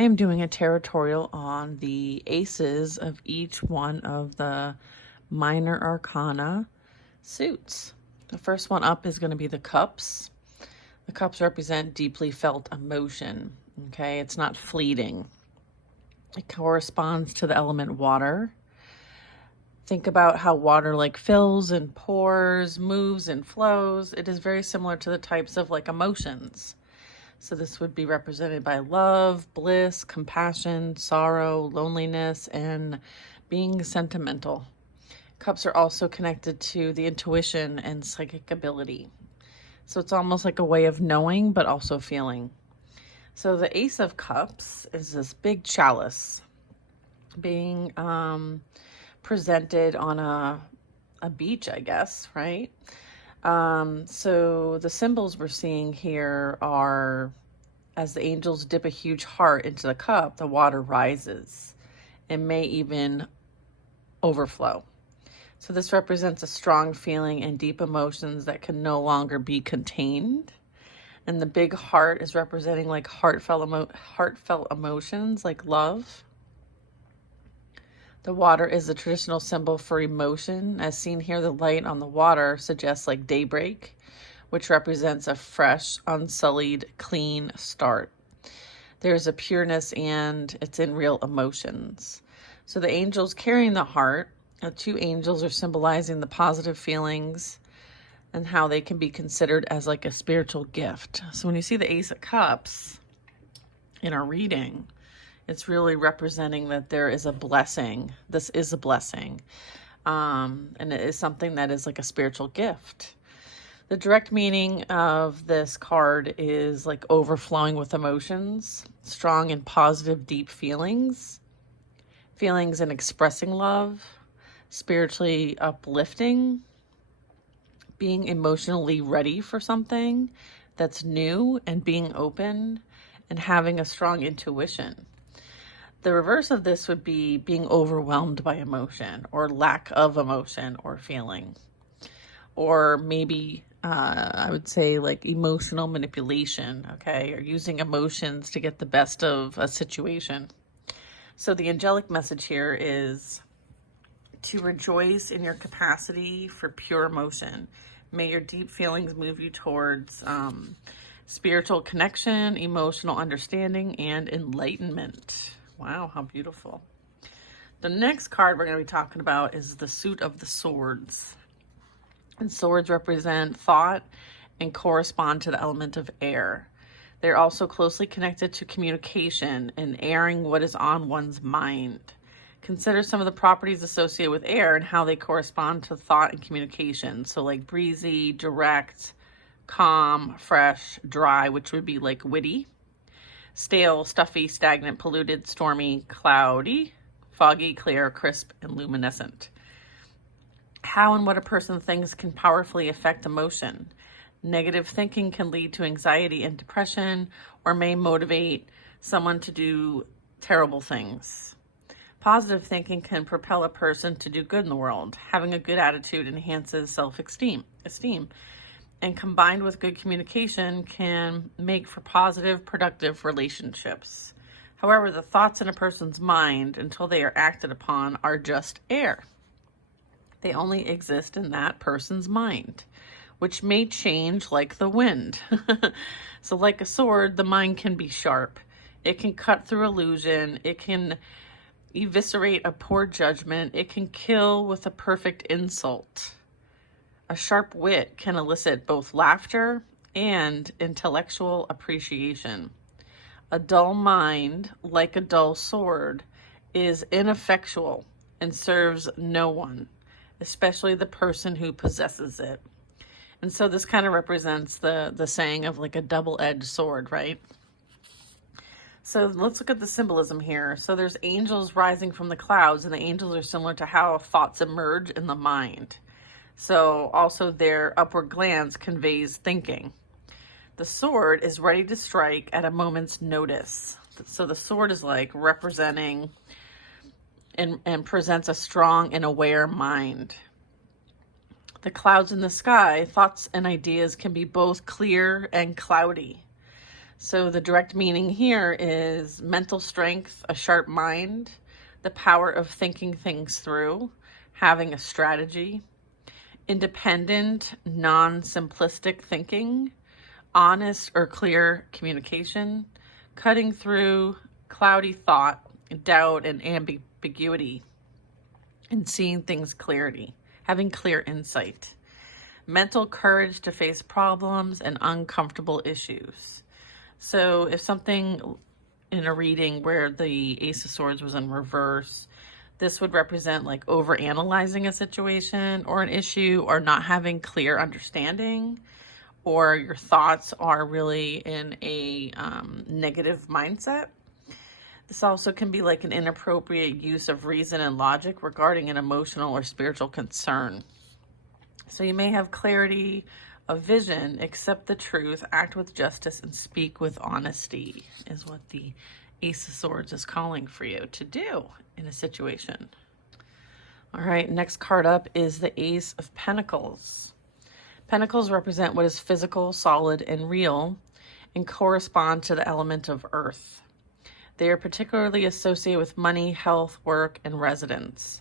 I am doing a Tarotorial on the aces of each one of the minor arcana suits. The first one up is going to be the cups. The cups represent deeply felt emotion. Okay, it's not fleeting. It corresponds to the element water. Think about how water like fills and pours, moves and flows. It is very similar to the types of like emotions. So this would be represented by love, bliss, compassion, sorrow, loneliness, and being sentimental. Cups are also connected to the intuition and psychic ability. So it's almost like a way of knowing, but also feeling. So the Ace of Cups is this big chalice being presented on a beach, I guess, right? So the symbols we're seeing here are, as the angels dip a huge heart into the cup, the water rises and may even overflow. So this represents a strong feeling and deep emotions that can no longer be contained. And the big heart is representing like heartfelt emotions like love. The water is a traditional symbol for emotion. As seen here, the light on the water suggests like daybreak, which represents a fresh, unsullied, clean start. There's a pureness and it's in real emotions. So the angels carrying the heart, the two angels are symbolizing the positive feelings and how they can be considered as like a spiritual gift. So when you see the Ace of Cups in our reading, it's really representing that there is a blessing. This is a blessing. And it is something that is like a spiritual gift. The direct meaning of this card is like overflowing with emotions, strong and positive, deep feelings and expressing love, spiritually uplifting, being emotionally ready for something that's new and being open and having a strong intuition. The reverse of this would be being overwhelmed by emotion or lack of emotion or feeling. Or maybe I would say like emotional manipulation, okay? Or using emotions to get the best of a situation. So the angelic message here is to rejoice in your capacity for pure emotion. May your deep feelings move you towards spiritual connection, emotional understanding, and enlightenment. Wow, how beautiful. The next card we're going to be talking about is the Suit of the Swords. And swords represent thought and correspond to the element of air. They're also closely connected to communication and airing what is on one's mind. Consider some of the properties associated with air and how they correspond to thought and communication. So like breezy, direct, calm, fresh, dry, which would be like witty. Stale, stuffy, stagnant, polluted, stormy, cloudy, foggy, clear, crisp, and luminescent. How and what a person thinks can powerfully affect emotion. Negative thinking can lead to anxiety and depression, or may motivate someone to do terrible things. Positive thinking can propel a person to do good in the world. Having a good attitude enhances self-esteem. And combined with good communication can make for positive, productive relationships. However, the thoughts in a person's mind, until they are acted upon, are just air. They only exist in that person's mind, which may change like the wind. So like a sword, the mind can be sharp. It can cut through illusion. It can eviscerate a poor judgment. It can kill with a perfect insult. A sharp wit can elicit both laughter and intellectual appreciation. A dull mind, like a dull sword, is ineffectual and serves no one, especially the person who possesses it. And so this kind of represents the saying of like a double-edged sword, right? So let's look at the symbolism here. So there's angels rising from the clouds, and the angels are similar to how thoughts emerge in the mind. So also their upward glance conveys thinking. The sword is ready to strike at a moment's notice. So the sword is like representing and presents a strong and aware mind. The clouds in the sky, thoughts and ideas can be both clear and cloudy. So the direct meaning here is mental strength, a sharp mind, the power of thinking things through, having a strategy, independent, non-simplistic thinking, honest or clear communication, cutting through cloudy thought, doubt, and ambiguity, and seeing things clearly, having clear insight, mental courage to face problems and uncomfortable issues. So if something in a reading where the Ace of Swords was in reverse, this would represent like overanalyzing a situation or an issue, or not having clear understanding, or your thoughts are really in a negative mindset. This also can be like an inappropriate use of reason and logic regarding an emotional or spiritual concern. So you may have clarity of vision, accept the truth, act with justice, and speak with honesty, is what the Ace of Swords is calling for you to do in a situation. All right, next card up is the Ace of Pentacles. Pentacles represent what is physical, solid, and real, and correspond to the element of earth. They are particularly associated with money, health, work, and residence.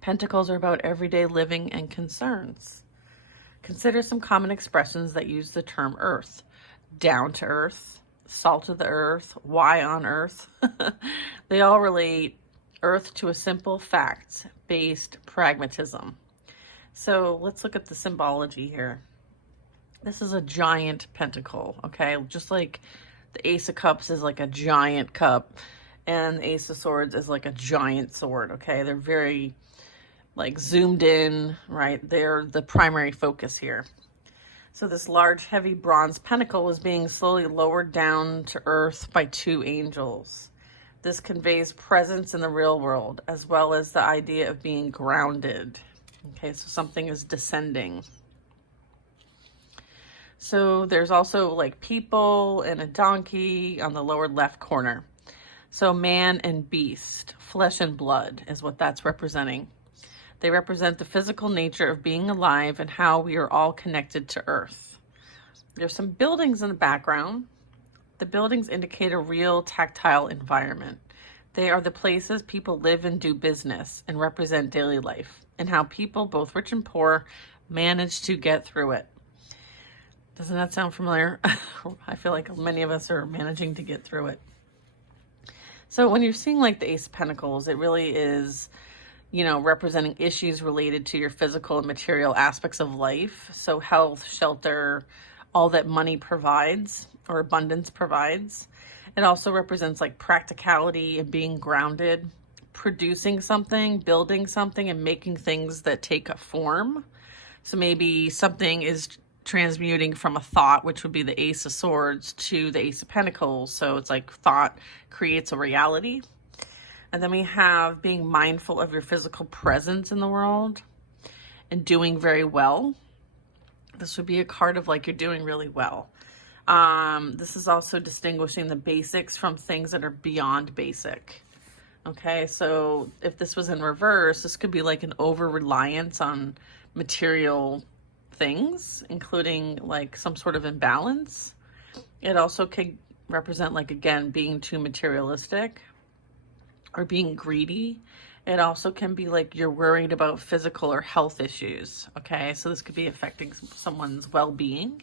Pentacles are about everyday living and concerns. Consider some common expressions that use the term earth. Down to earth, salt of the earth, why on earth. They all relate earth to a simple facts-based pragmatism. So let's look at the symbology here. This is a giant pentacle, okay? Just like the Ace of Cups is like a giant cup, and the Ace of Swords is like a giant sword, okay? They're very like zoomed in, right? They're the primary focus here. So this large, heavy bronze pentacle is being slowly lowered down to earth by two angels. This conveys presence in the real world, as well as the idea of being grounded. Okay, so something is descending. So there's also like people and a donkey on the lower left corner. So man and beast, flesh and blood is what that's representing. They represent the physical nature of being alive and how we are all connected to earth. There's some buildings in the background. The buildings indicate a real tactile environment. They are the places people live and do business and represent daily life, and how people, both rich and poor, manage to get through it. Doesn't that sound familiar? I feel like many of us are managing to get through it. So when you're seeing like the Ace of Pentacles, it really is, you know, representing issues related to your physical and material aspects of life. So health, shelter, all that money provides or abundance provides. It also represents like practicality and being grounded, producing something, building something, and making things that take a form. So maybe something is transmuting from a thought, which would be the Ace of Swords, to the Ace of Pentacles. So it's like thought creates a reality. And then we have being mindful of your physical presence in the world and doing very well. This would be a card of like you're doing really well. This is also distinguishing the basics from things that are beyond basic. Okay, so if this was in reverse, this could be like an over-reliance on material things, including like some sort of imbalance. It also could represent like, again, being too materialistic or being greedy. It also can be like you're worried about physical or health issues. Okay, so this could be affecting someone's well-being.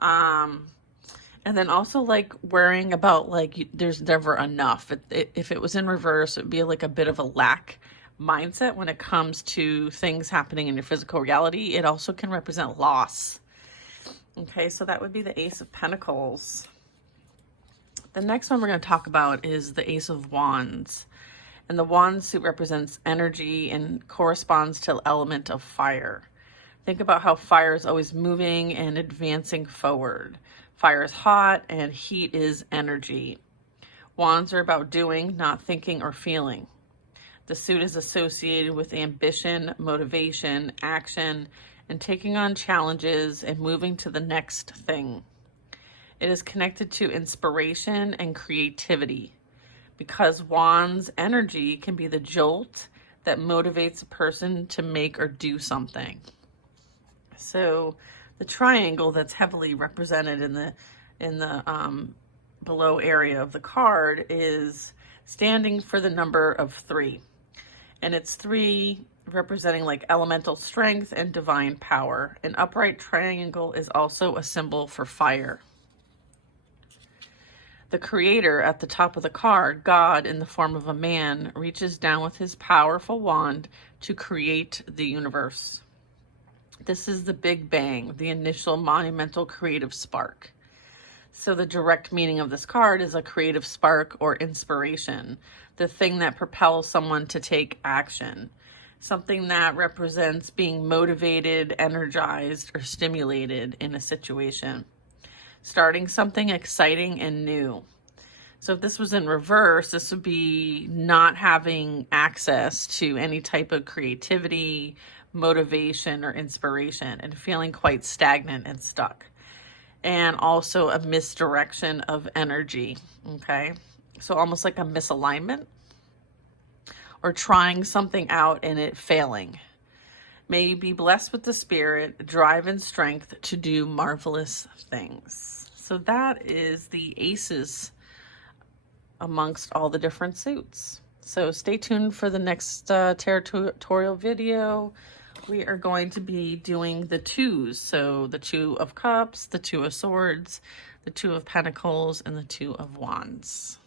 And then also like worrying about like there's never enough. If it was in reverse, it would be like a bit of a lack mindset when it comes to things happening in your physical reality. It also can represent loss. Okay, so that would be the Ace of Pentacles. The next one we're going to talk about is the Ace of Wands. And the wand suit represents energy and corresponds to the element of fire. Think about how fire is always moving and advancing forward. Fire is hot and heat is energy. Wands are about doing, not thinking or feeling. The suit is associated with ambition, motivation, action, and taking on challenges and moving to the next thing. It is connected to inspiration and creativity, because Wands energy can be the jolt that motivates a person to make or do something. So the triangle that's heavily represented in the in the below area of the card is standing for the number of 3. And it's 3 representing like elemental strength and divine power. An upright triangle is also a symbol for fire. The creator at the top of the card, God in the form of a man, reaches down with his powerful wand to create the universe. This is the Big Bang, the initial monumental creative spark. So the direct meaning of this card is a creative spark or inspiration, the thing that propels someone to take action, something that represents being motivated, energized, or stimulated in a situation, starting something exciting and new. So if this was in reverse, this would be not having access to any type of creativity, motivation, or inspiration, and feeling quite stagnant and stuck. And also a misdirection of energy, okay? So almost like a misalignment or trying something out and it failing. May you be blessed with the spirit, drive, and strength to do marvelous things. So that is the aces amongst all the different suits. So stay tuned for the next Tarotorial video. We are going to be doing the 2s. So the 2 of Cups, the 2 of Swords, the 2 of Pentacles, and the 2 of Wands.